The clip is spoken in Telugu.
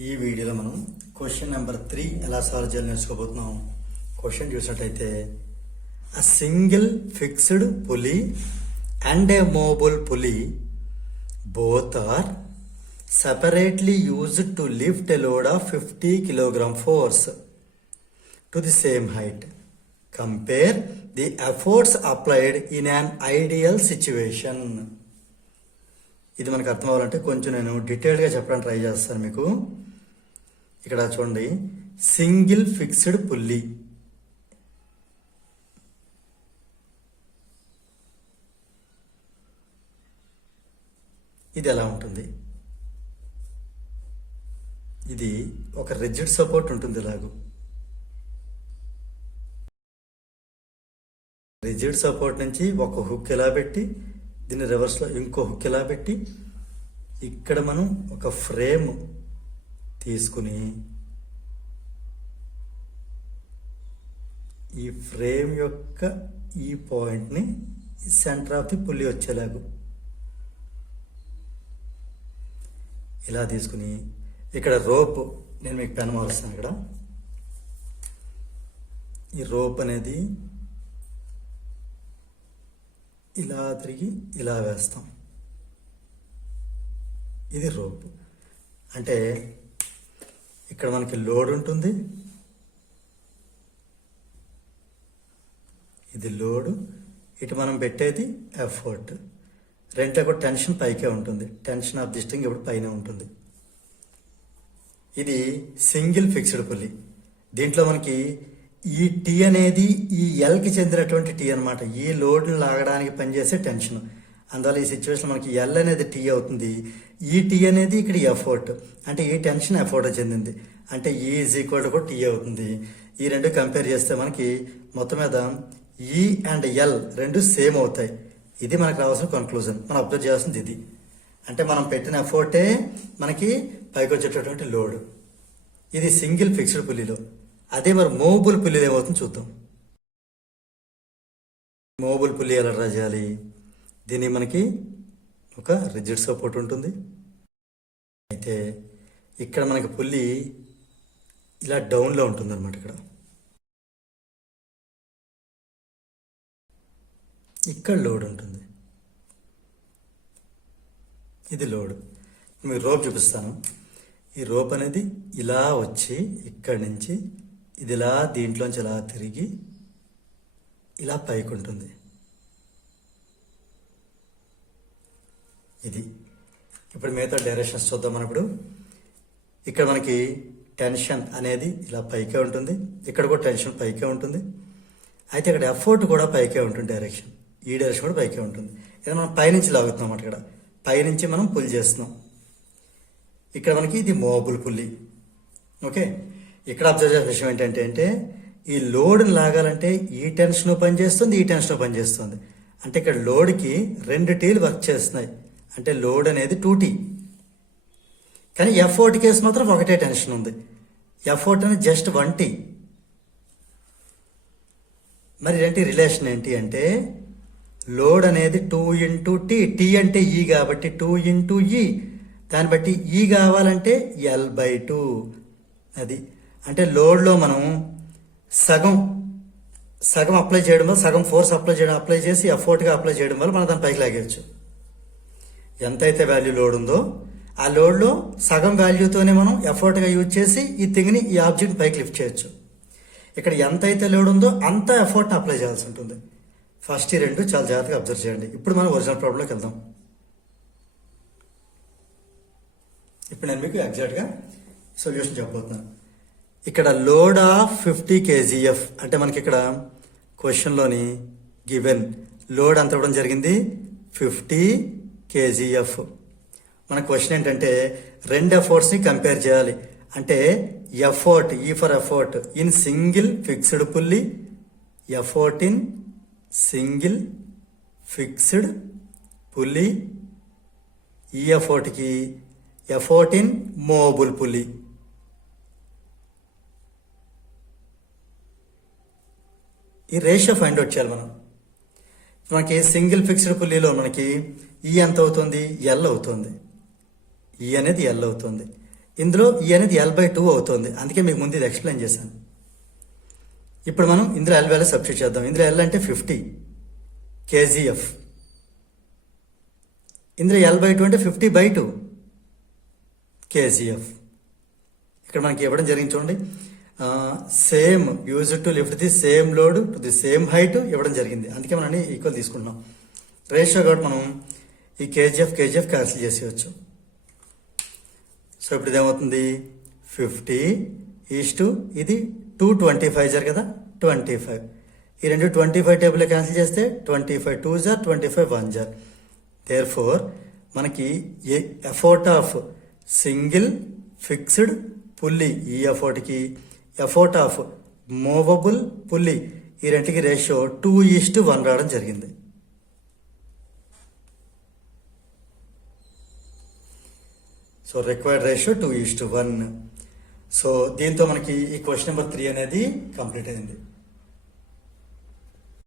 ఈ వీడియోలో మనం క్వశ్చన్ నెంబర్ 3 ఎలా సాల్వ్ చేయాలి నేర్చుకోబోతున్నాం. క్వశ్చన్ చూసినట్టయితే a single fixed pulley and a mobile pulley both are separately used to lift a load of 50 kilogram force to the same height. Compare the efforts applied in an ideal situation. ఇది మనకు అర్థం అవ్వాలంటే కొంచెం నేను డీటెయిల్గా చెప్పడానికి ట్రై చేస్తాను మీకు. ఇక్కడ చూడండి, సింగిల్ ఫిక్స్డ్ పుల్లీ, ఇది ఎలా ఉంటుంది? ఇది ఒక రిజిడ్ సపోర్ట్ ఉంటుంది. ఇలాగూ రిజిడ్ సపోర్ట్ నుంచి ఒక హుక్ ఇలా పెట్టి, దీన్ని రివర్స్లో ఇంకో హుక్ ఇలా పెట్టి, ఇక్కడ మనం ఒక ఫ్రేమ్ తీసుకుని ఈ ఫ్రేమ్ యొక్క ఈ పాయింట్ని సెంటర్ ఆఫ్ ది పుల్లీ వచ్చేలాగు ఇలా తీసుకుని, ఇక్కడ రోప్, నేను మీకు పెన్ మారుస్తాను. ఇక్కడ ఈ రోప్ అనేది ఇలా తిరిగి ఇలా వేస్తాం. ఇది రోప్. అంటే ఇక్కడ మనకి లోడ్ ఉంటుంది, ఇది లోడ్, ఇటు మనం పెట్టేది ఎఫర్ట్. రెంట్లో కూడా టెన్షన్ పైకే ఉంటుంది, టెన్షన్ ఆఫ్ ది స్ట్రింగ్ ఇప్పుడు పైన ఉంటుంది. ఇది సింగిల్ ఫిక్స్డ్ పుల్లీ. దీంట్లో మనకి ఈ టీ అనేది ఈ ఎల్కి చెందినటువంటి టీ అనమాట. ఈ లోడ్ని లాగడానికి పనిచేసే టెన్షన్. అందువల్ల ఈ సిచ్యువేషన్ మనకి ఎల్ అనేది టీ అవుతుంది. ఈ టీ అనేది ఇక్కడ ఎఫర్ట్, అంటే ఈ టెన్షన్ ఎఫర్ట్ చెందింది, అంటే ఈ ఈజ్ ఈక్వల్ కూడా టీ అవుతుంది. ఈ రెండు కంపేర్ చేస్తే మనకి మొత్తం మీద ఈ అండ్ ఎల్ రెండు సేమ్ అవుతాయి. ఇది మనకు రావాల్సిన కన్క్లూజన్. మనం అబ్జర్వ్ చేయాల్సింది ఇది. అంటే మనం పెట్టిన ఎఫర్టే మనకి పైకి వచ్చేటటువంటి లోడ్. ఇది సింగిల్ ఫిక్స్డ్ పుల్లీలో. అదే మరి మూవబుల్ పుల్లీలో ఏమవుతుంది చూద్దాం. మూవబుల్ పుల్లీ ఎలా డ్రా చేయాలి? దీన్ని మనకి ఒక రిజిడ్ సపోర్ట్ ఉంటుంది. అయితే ఇక్కడ మనకి పుల్లీ ఇలా డౌన్లో ఉంటుంది అనమాట. ఇక్కడ లోడ్ ఉంటుంది, ఇది లోడ్. మీకు రోప్ చూపిస్తాను. ఈ రోప్ అనేది ఇలా వచ్చి ఇక్కడి నుంచి ఇది ఇలా దీంట్లోంచి ఇలా తిరిగి ఇలా పైకి ఉంటుంది. ఇది ఇప్పుడు మిగతా డైరెక్షన్స్ చూద్దాం. మనం ఇప్పుడు ఇక్కడ మనకి టెన్షన్ అనేది ఇలా పైకే ఉంటుంది, ఇక్కడ కూడా టెన్షన్ పైకే ఉంటుంది. అయితే ఇక్కడ ఎఫర్ట్ కూడా పైకే ఉంటుంది, డైరెక్షన్ ఈ డైరెక్షన్ కూడా పైకే ఉంటుంది. ఇది మనం పైనుంచి లాగుతున్నాం అన్నమాట. ఇక్కడ పైనుంచి మనం పుల్ చేస్తున్నాం. ఇక్కడ మనకి ఇది మూవబుల్ పుల్లీ. ఓకే, ఇక్కడ అబ్జర్వ్ చేసే విషయం ఏంటంటే ఈ లోడ్ని లాగాలంటే ఈ టెన్షన్ పనిచేస్తుంది, ఈ టెన్షన్ పనిచేస్తుంది. అంటే ఇక్కడ లోడ్కి 2 టీలు వర్క్ చేస్తున్నాయి. అంటే లోడ్ అనేది 2T, కానీ ఎఫర్ట్ కేసు మాత్రం ఒకటే టెన్షన్ ఉంది. ఎఫర్ట్ అనేది జస్ట్ 1T. మరి ఏంటి రిలేషన్ ఏంటి అంటే, లోడ్ అనేది 2 × T, T అంటే E కాబట్టి 2 × E. దాన్ని బట్టి E కావాలంటే L/2. అది అంటే లోడ్లో మనం సగం అప్లై చేయడం వల్ల, సగం ఫోర్స్ అప్లై చేసి ఎఫర్ట్గా అప్లై చేయడం వల్ల మనం దాన్ని పైకి లాగేయచ్చు. ఎంతైతే వాల్యూ లోడ్ ఉందో ఆ లోడ్లో సగం వాల్యూతోనే మనం ఎఫర్ట్గా యూజ్ చేసి ఈ థింగ్ని, ఈ ఆబ్జెక్ట్ పైకి లిఫ్ట్ చేయొచ్చు. ఇక్కడ ఎంతైతే లోడ్ ఉందో అంత ఎఫర్ట్ని అప్లై చేయాల్సి ఉంటుంది. ఫస్ట్ ఈ రెండు చాలా జాగ్రత్తగా అబ్జర్వ్ చేయండి. ఇప్పుడు మనం ఒరిజినల్ ప్రాబ్లంలోకి వెళ్దాం. ఇప్పుడు నేను మీకు ఎగ్జాక్ట్గా సొల్యూషన్ చెప్పబోతున్నాను. ఇక్కడ లోడ్ ఆఫ్ 50 kgf అంటే మనకి ఇక్కడ క్వశ్చన్లోని గివెన్ లోడ్ అంత ఇవ్వడం జరిగింది 50 kgf. మన క్వశ్చన్ ఏంటంటే 2 ఎఫర్ట్స్ని కంపేర్ చేయాలి. అంటే ఎఫర్ట్, ఈ for effort in single fixed pulley, effort in single fixed pulley, ఈ ఎఫర్ట్కి ఎఫర్ట్ ఇన్ మూవబుల్ పుల్లీ. ఈ రేషియో ఫైండ్ అవుట్ చేయాలి మనం. మనకి సింగిల్ ఫిక్స్డ్ పుల్లీలో మనకి ఈ ఎంత అవుతుంది? ఎల్ అవుతుంది. ఈ అనేది ఎల్ అవుతుంది. ఇందులో ఈ అనేది L/2 అవుతుంది. అందుకే మీకు ముందు ఇది ఎక్స్ప్లెయిన్ చేశాను. ఇప్పుడు మనం ఇందులో L వాల్యూ సబ్స్టిట్యూట్ చేద్దాం. ఇందులో L అంటే 50 kgf. ఇందులో L/2 అంటే 50/2 kgf. ఇక్కడ మనకి ఇవ్వడం జరిగింది చూడండి. Same use to lift the same load to the same height ఇవ్వడం జరిగింది. అందుకే మనం ఈక్వల్ తీసుకుంటున్నాం. రేషియో కాబట్టి మనం ఈ కేజీఎఫ్ క్యాన్సిల్ చేసేయచ్చు. సో ఇప్పుడు ఇదేమవుతుంది 50 ఈస్టు ఇది 225 జార్ కదా 25. ఈ రెండు 25 టేబుల్లో క్యాన్సిల్ చేస్తే 25 2 జార్ 25 1 జార్. దేర్ ఫోర్ మనకి ఎఫోర్ట్ ఆఫ్ సింగిల్ ఫిక్స్డ్ పుల్లి ఈ ఎఫోర్ట్కి ఎఫోర్ట్ ఆఫ్ మూవబుల్ పుల్లి ఈ రెంటికి రేషియో 2:1 రావడం జరిగింది. So required ratio 2:1. సో దీంతో మనకి ఈ క్వశ్చన్ నెంబర్ 3 అనేది కంప్లీట్ అయింది.